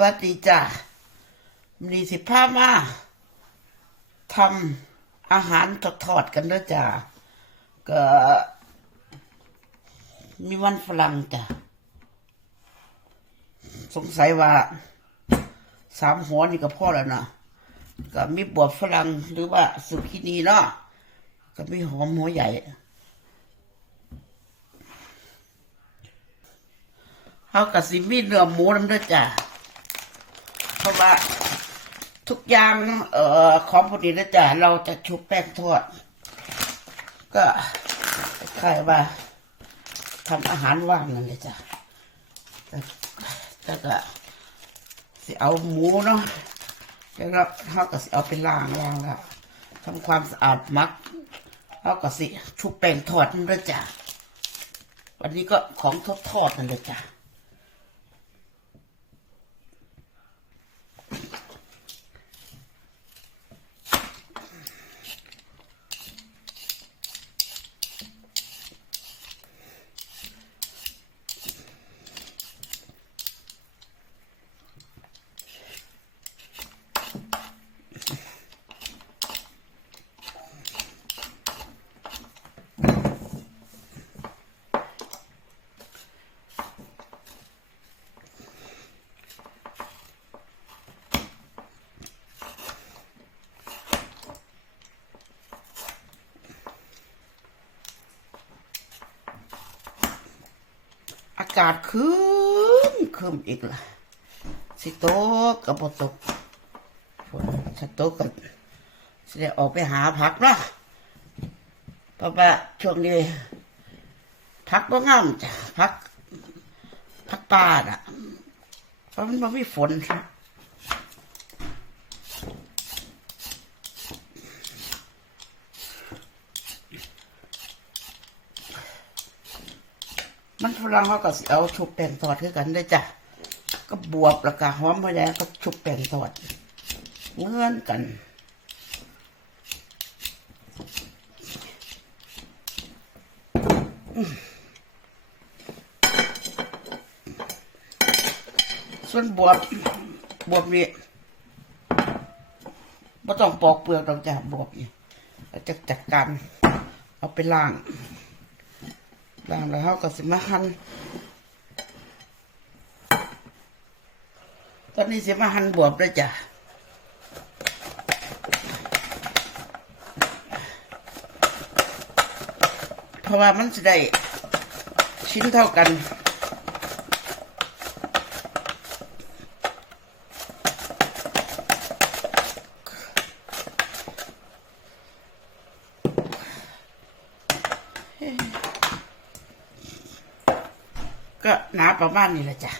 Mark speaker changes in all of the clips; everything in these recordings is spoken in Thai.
Speaker 1: วัสดีจ้ะมีสิผ้ามาทำอาหารทอดๆกันด้วยจ้ะก็มีวันฝรั่งจ้ะ สงสัยว่าสามหัวนี่ก็พ่อแล้วนะก็มีบวบฝรั่งหรือว่าสุกินีเนาะก็มีหอมหัวใหญ่เขากับสิมีเนื้อหมูน้ำเด้อจ้ะ เพราะว่า ทุกอย่างเอ่อของพวกนี้นะจ๊ะเราจะชุบแป้งทอด ก็คล้ายๆว่าทำอาหารว่างนั่นเลยจ้ะแต่ก็สิเอาหมูเนาะแล้วก็เขาก็สิเอาไปล้างล้างแล้วทำความสะอาดมักเขาก็สิชุบแป้งทอดนั่นด้วยจ้ะวันนี้ก็ของทอดทอดๆนั่นเลยจ้ะ กาศคืมคืมอีกละสิโตกกับบตกฝนสิโตกกับสิได้ออกไปหาผักนะเพราะว่าช่วงนี้ผักบ่งามจ้ะผักผักป่าน่ะเพราะมันบ่มีฝน มันฝรั่งเขาก็สิเอาชุบแป้งทอดคือกันได้จ้ะก็บวบแล้วก็หอมพอแล้วก็ชุบแป้งทอดเหมือนกันส่วนบวบบวบนี่ไม่ต้องปอกเปลือกหรอกจ้ะบวบนี่เราจะจัดการเอาไปล้าง ล้างแล้วเขาก็สิมาหั่นตอนนี้สิมาหั่นบวบด้วยจ้ะเพราะว่ามันจะได้ชิ้นเท่ากัน ก็หนาประมาณนี้แหละจ้ะ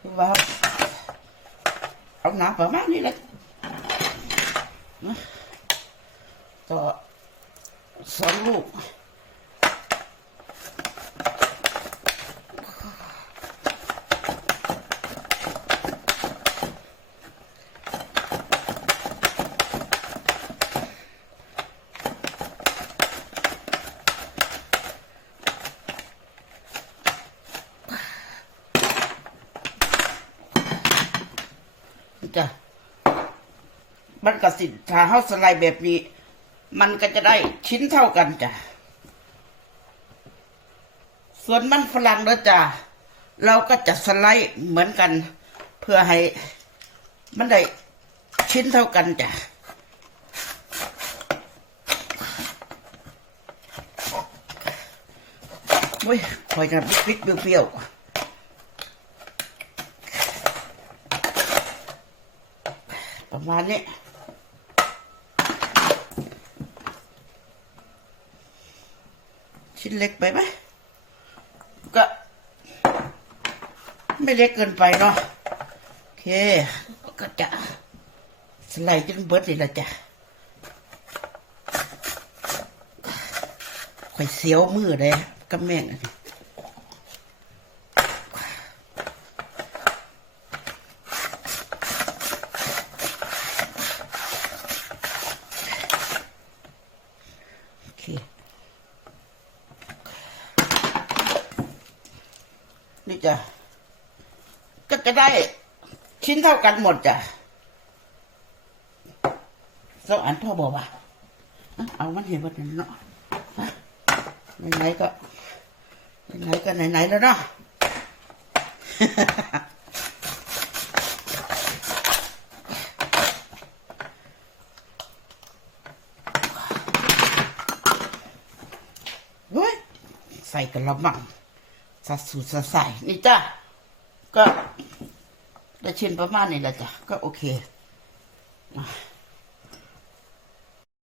Speaker 1: คือว่าเอาหนาประมาณนี้แหละต่อสองลูก จ้ะ มันกสิถ้าเฮาสไลด์แบบนี้ มันก็จะได้ชิ้นเท่ากันจ้ะ ส่วนมันฝรั่งเด้อจ้ะ เราก็จะสไลด์เหมือนกัน เพื่อให้มันได้ชิ้นเท่ากันจ้ะโอ้ยคอยกันพริกเปรี้ยวประมาณนี้ ชิ้นเล็กไปไหมก็ ไม่เล็กเกินไปเนาะโอเค ก็จะสไลด์จนเบิดเลยละจ้ะข่อยเสียวมือเลยกับแม่งโอเค นี่จ้ะจะได้ชิ้นเท่ากันหมดจ้ะสองอันพ่อบอกว่าเอามันเห็นว่าเนาะไหนๆก็ไหนๆก็ไหนๆแล้วเนาะเฮ้ยใส่กันละมัง สัดสูตรสัดใส่นี่จ้ะก็ได้ชิ้นประมาณนี้แหละจ้ะก็โอเค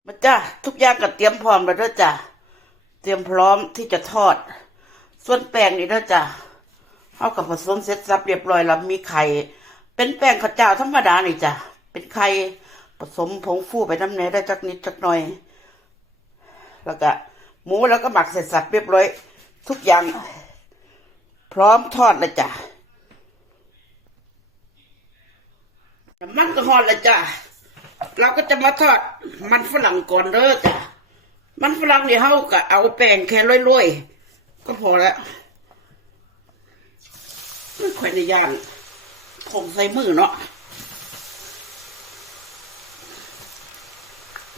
Speaker 1: มาจ้ะทุกอย่างก็เตรียมพร้อมแล้วด้อจ้ะเตรียมพร้อมที่จะทอด ส่วนแป้งนี่ด้อจ้ะเอากับผสมเสร็จสับเรียบร้อยแล้วมีไข่เป็นแป้งข้าวเจ้าธรรมดานี่จ้ะเป็นไข่ผสมผงฟูไปน้ำเนยได้จักนิดจักหน่อย แล้วก็หมูแล้วก็หมักเสร็จสับเรียบร้อย ทุกอย่าง พร้อมทอดลยจ้ะมันก็ฮอนลยจ้ะเราก็จะมาทอดมันฝรั่งก่อนเด้อจ้ะมันฝรั่งเนี่ยเฮาก็เอาแป้งแค่โรยๆก็พอแล้วไม่ค่อยในย่างคงใส่มือเนาะ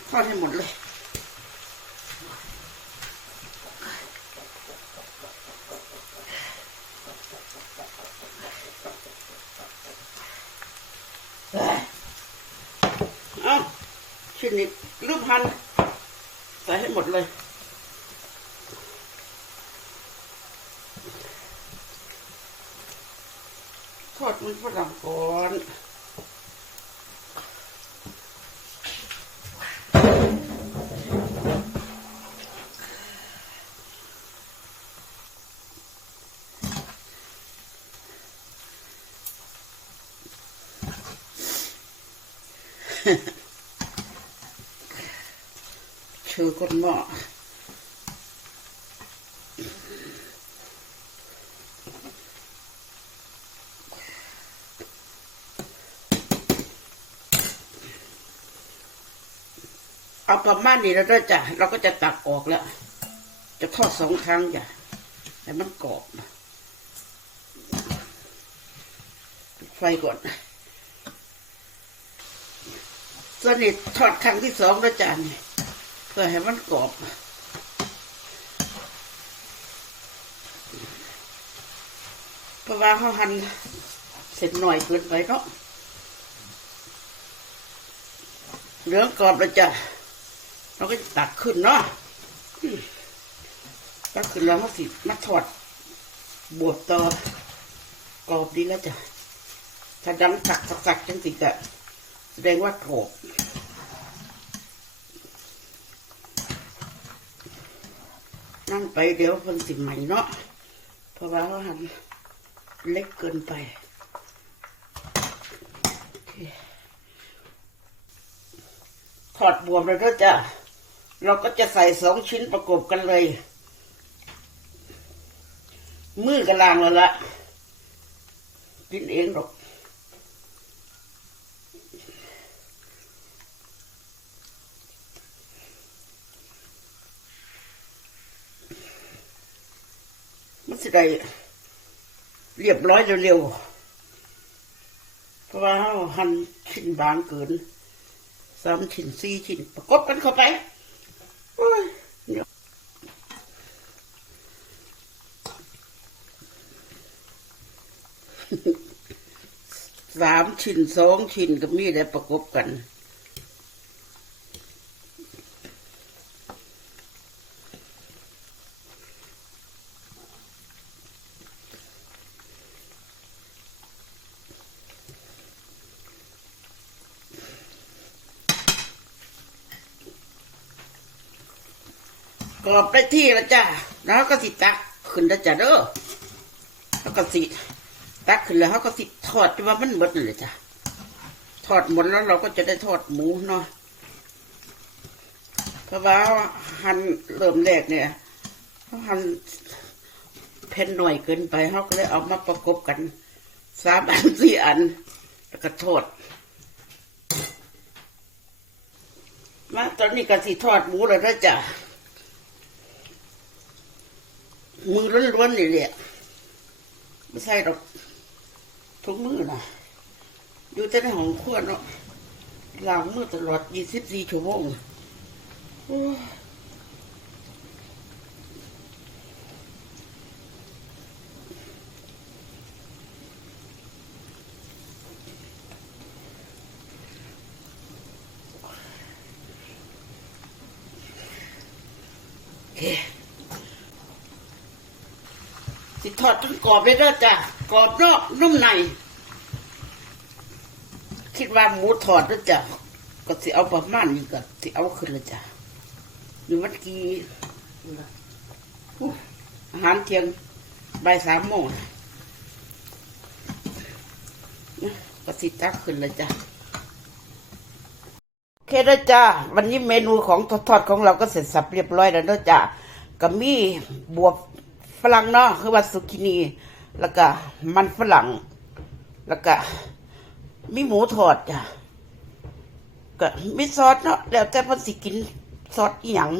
Speaker 1: ทอดให้หมดเลย เอา ชิ้นนี้รูปพันใส่ให้หมดเลย ทอดมันฝรั่งก่อน ชื่อคนหม้อเอาประมาณนี้แล้วด้วยจ้ะเราก็จะตักออกแล้ว จะทอดสองครั้งจ้ะให้มันกรอบไฟก่อนส่วนนี้ทอดครั้งที่สองแล้วจ้ะเนี่เพื่อให้มันกรอบเพราะว่าเขาหั่นเสร็จหน่อยเกินไปเนาะเหลืองกรอบแล้วจ้ะเราก็จะตักขึ้นเนาะตักขึ้นแล้วก็สิมาทอดบวบต่อกรอบดีแล้วจ้ะถ้าดังสักสักสักจังสิกะแสดงว่ากรอบ นั่นไปเดี๋ยวเพิ่นสิใหม่เนาะเพราะว่าเขาหันเล็กเกินไปถอดบวมเลยก็จะเราก็จะใส่สองชิ้นประกบกันเลย มือกระลางแล้วละกินเองหรอก มันสิได้เรียบร้อยเร็วๆเพราะว่าเราหั่นชิ้นบางเกินสามชิ้นสี่ชิ้นประกบกันเข้าไปสามชิ้นสองชิ้นก็มีได้ประกบกัน อบได้ที่แล้วจ้ะแล้วก็สิตักขึ้นแล้จ้ะเด้อแล้วก็สิตักขึ้นแล้วเขาก็สิทอดจนว่ามันหมดเลยจ้ะทอดหมดแล้วเราก็จะได้ทอดหมูเนาะเพราะว่าหั่นเริ่มแรกเนี่ยเขาหั่นเพ่นหน่อยเกินไปเขาก็เลยเอามาประกบกันสามอันสี่อัน แล้วก็ทอดมาตอนนี้ก็สิทอดหมูแล้วนะจ้ะ มือล้วนๆนี่แหละไม่ใช่หรอกทุกมือนะอยู่แต่ในห้องครัวเนาะล้างมือตลอด 24 ชั่วโมงโอ้ยโอเค สิทอดทั้งกรอบเลยเด้อจ้ะกรอบนอกนุ่มใน คิดว่าหมูทอดเด้อจ้ะก็สิเอาประมาณนี้ก็สิเอาขึ้นเลยจ้ะหรือวันกี่อู้อาหารเที่ยงบ่ายสามโมงนะก็สิตักขึ้นเลยจ้ะโอเคเด้อจ้ะวันนี้เมนูของทอดๆของเราก็เสร็จสับเรียบร้อยแล้วเด้อจ้ะก็มีบวบ รั่งเนาะคือว่าสุกินี แล้วก็มันฝรั่ง แล้วก็มีหมูทอดจ้ะก็มีซอสเนาะแล้วแต่เพิ่นสิกินซอสอีหยัง